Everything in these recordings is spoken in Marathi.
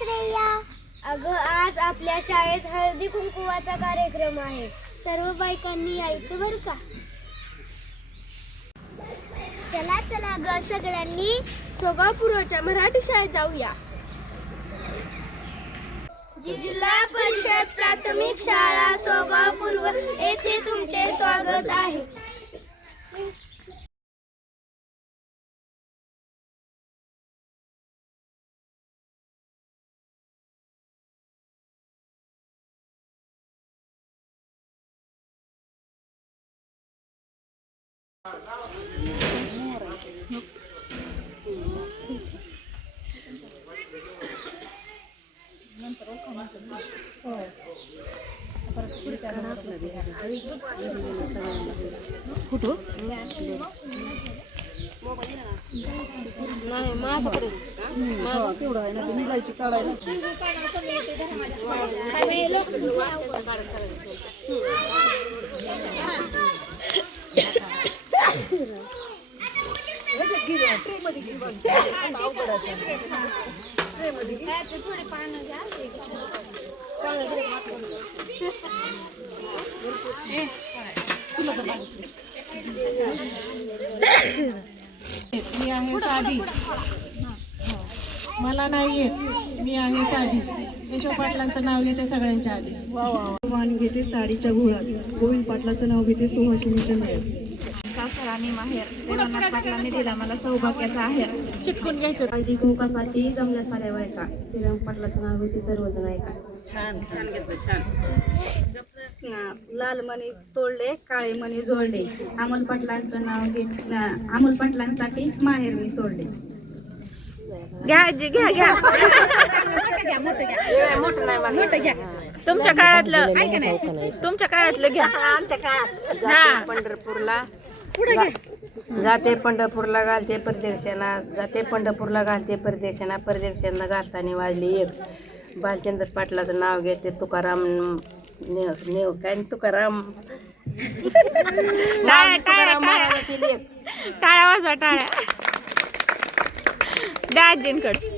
श्रेया. अगं आज आपल्या शाळेत हळदी कुंकुवाचा कार्यक्रम आहे. सर्व बायकांनी यायचं बरं का? चला चला ग सगळ्यांनी सोगापूरच्या मराठी शाळेत जाऊया. जिल्हा परिषद प्राथमिक शाळा सोगापूर्व येथे तुमचे स्वागत आहे. फोटो नाही माझ्याकडे माझं तेवढं आहे ना तुम्ही जायची काढ मी आहे साधी मला नाही येत मी आहे साधी. यशो पाटलांचं नाव घेते सगळ्यांच्या आधी. वाण घेते साडीच्या घोळात गोविंद पाटलाचं नाव घेते सुहासिनीच्या नाव आणि माहेर. देवनाथ पाटलांनी दिला मला सौभाग्याचा आहेर चिटकून घ्यायचं. हळदी कुंकासाठी जमल्या साऱ्या बायका. श्रीराम पाटलाचं नाव घेते सर्वजण ऐका. अं, लाल मणी तोडले काळे मणी जोडले. अमोल पाटलांचं नाव घेत अमोल पाटलांसाठी माहेर मी सोडले. घ्या आजी घ्या घ्या. तुमच्या काळातलं तुमच्या काळातलं घ्या. हा. पंढरपूरला जाते पंढरपूरला घालते परदेशांना जाते पंढरपूरला घालते परदेशांना परदेशांना घालताना वाजली एक. बालचंद्र पाटलाचं नाव घेते तुकाराम नेव नेव काय न तुकाराम? तुकाराम महाराजाची टाळ्या वाजवा टाळ्या. द्या आजींकडे.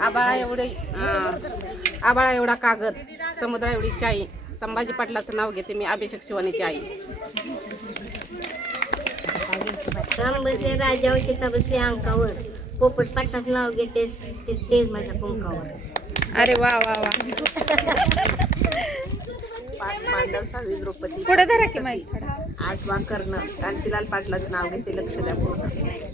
आबाळा एवढे आबाळा एवढा कागद समुद्रा एवढी शाई. संभाजी पाटलाचं नाव घेते मी अभिषेक शिवानीची आई. बसले राजावर सीता बसले अंकावर. पोपट पाटलाचं नाव घेते ते तेच माझ्या कुंकावर. अरे वा वा वा. पाच पांडव सहावी द्रौपदी पुढे धरा की माईक आठवा कर्ण कांतीलाल पाटलाचं नाव घेते लक्ष द्या पूर्ण.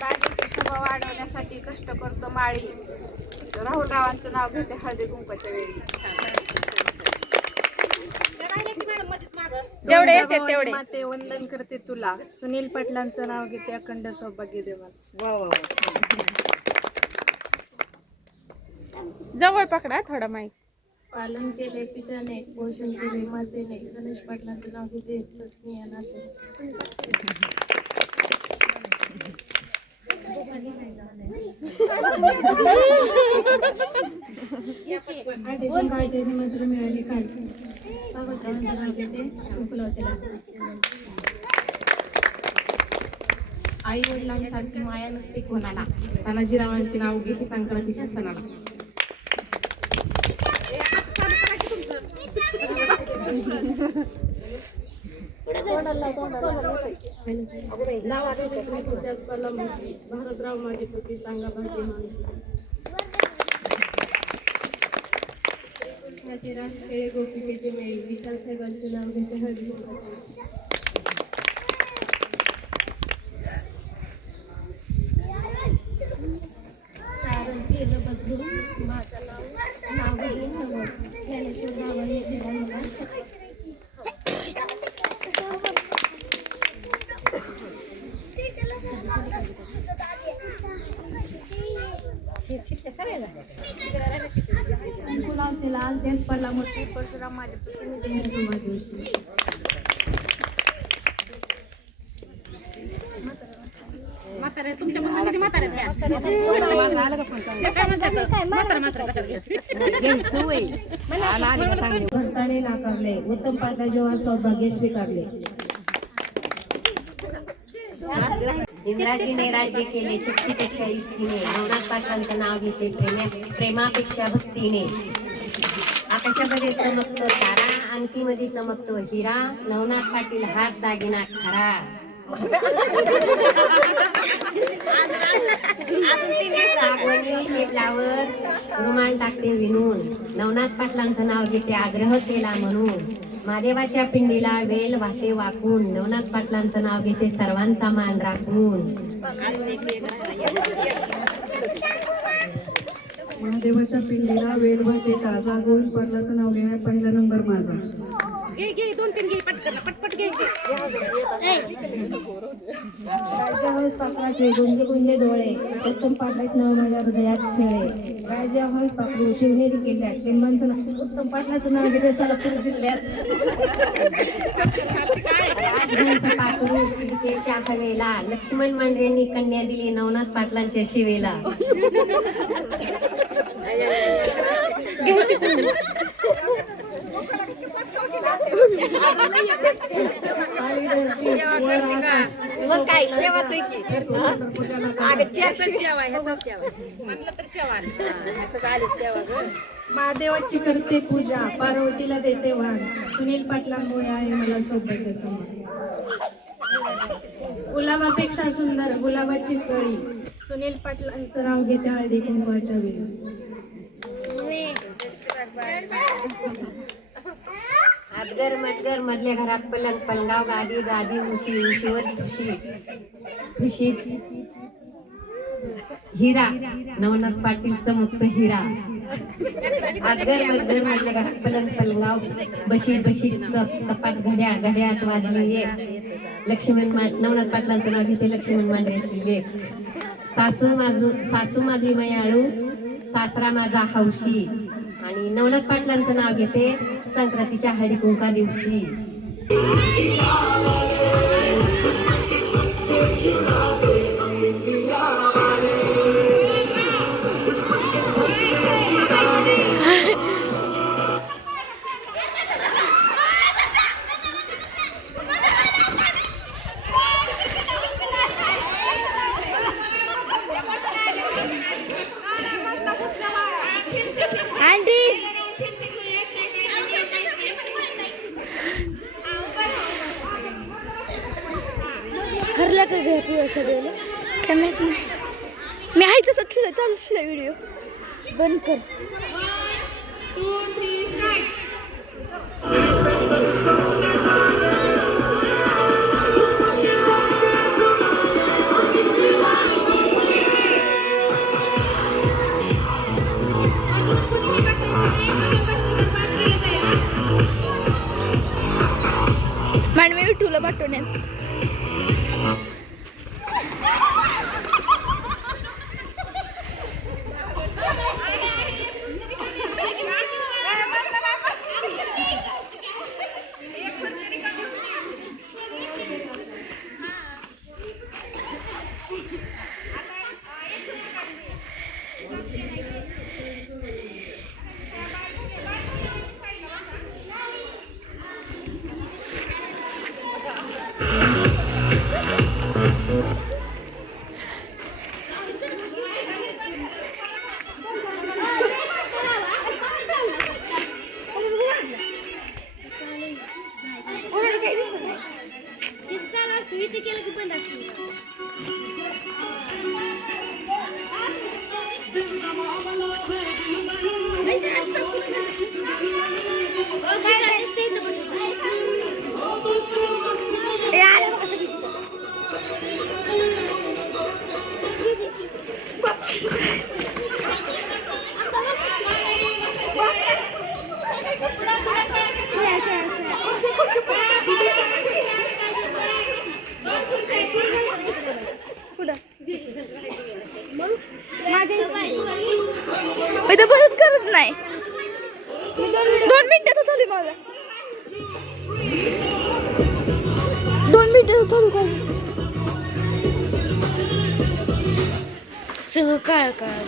बागेची शोभा वाढवण्यासाठी कष्ट करतो माळी. राहुल रावांचं नाव घेते हळदी कुंकाच्या वेळी. जेवढे येते तेवढे. माते वंदन करते तुला. सुनील पाटलांचं नाव घेते अखंड सौभाग्य देवाला जवळ पकडा थोडा माईक पालन केले पित्याने पोषण केले मातेने गणेश पाटलांचं नाव घेते सस्मिया नाते मंत्र मिळाली नाव घेते आई वडिलांसारखी माया नसते कोणाला. तानाजीरावांचे नाव घेते संक्रांतीच्या सणाला. भारतराव माझे पती सांगा भाग्य माझे रास गोपी गोपिकेचे मेळी विशाल साहेबांचे नाव घेते. हरी पडला मोठी परशुराम माझ्या म्हातारे तुमच्या म्हातारे. नाकारले उत्तम पाटा जेव्हा सौभाग्य स्वीकारले इंद्राजीने राज्य केले शक्तीपेक्षा युक्तीने नवनाथ पाटलांचं नाव घेते प्रेमा प्रेमापेक्षा भक्तीने. आकाशामध्ये चमकतो तारा अंकीमध्ये चमकतो हिरा नवनाथ पाटील हात दागिना खरा. टेबलावर रुमाल टाकते विणून नवनाथ पाटलांचं नाव घेते आग्रह केला म्हणून. महादेवाच्या पिंडीला वेल वाटे वाकून नवनाथ पाटलांचं नाव घेते सर्वांचा मान राखून. महादेवाच्या पिंडीला वेल वाटे ताजा गुण पाटलाचं नाव घेणार पहिला नंबर माझा. गुंजे गुंजे डोळे उत्तम पाटलाचे नाव माझ्या हृदयात खेळे राज्य हंस पाकरू शिवनेरी किल्ल्यात लिंबांचं नाव उत्तम पाटलाचं नाव घेते सोलापूर जिल्ह्यात राजहंस पाखरू चिंतेच्या हवेला लक्ष्मण मांढरेंनी कन्या दिली नवनाथ पाटलांच्या शिवेला. मग काय शेवाच की? महादेवाची करते पूजा पार्वतीला देते वाण. सुनील पाटलांमुळे आहे मला मान. गुलाबापेक्षा सुंदर गुलाबाची कळी सुनील पाटलांचं नाव घेते हळदी कुंकवाच्या वेळी. मटगर मधगर मधल्या घरात पलंग पलंगाव गादी गादी उशी उशीवर खुशी खुशी हिरा. नवनाथ पाटील चमकत हिरा. हातगर मजगर मधल्या घरात पलंग पलंगाव बशी बशी कपाट घड्याळ घड्यात वाजली ये. लक्ष्मण नवनाथ पाटलांचं नाव घेते लक्ष्मण मांडऱ्याची ये. सासू माझू सासू माझी मयाळू सासरा माझा हौशी. आणि नवनाथ पाटलांचं नाव घेते संक्रांतीच्या हळदी कुंका दिवशी. हरला का घ्या पिवळा सगळ्याला काय माहीत नाही. मी आहे तसं ठेवलं चालू व्हिडिओ बंद कर. मी तर करत नाही. दोन मिनिटाचं चालू माझा. दोन मिनिटाचं चालू काय सगळं काळ काळ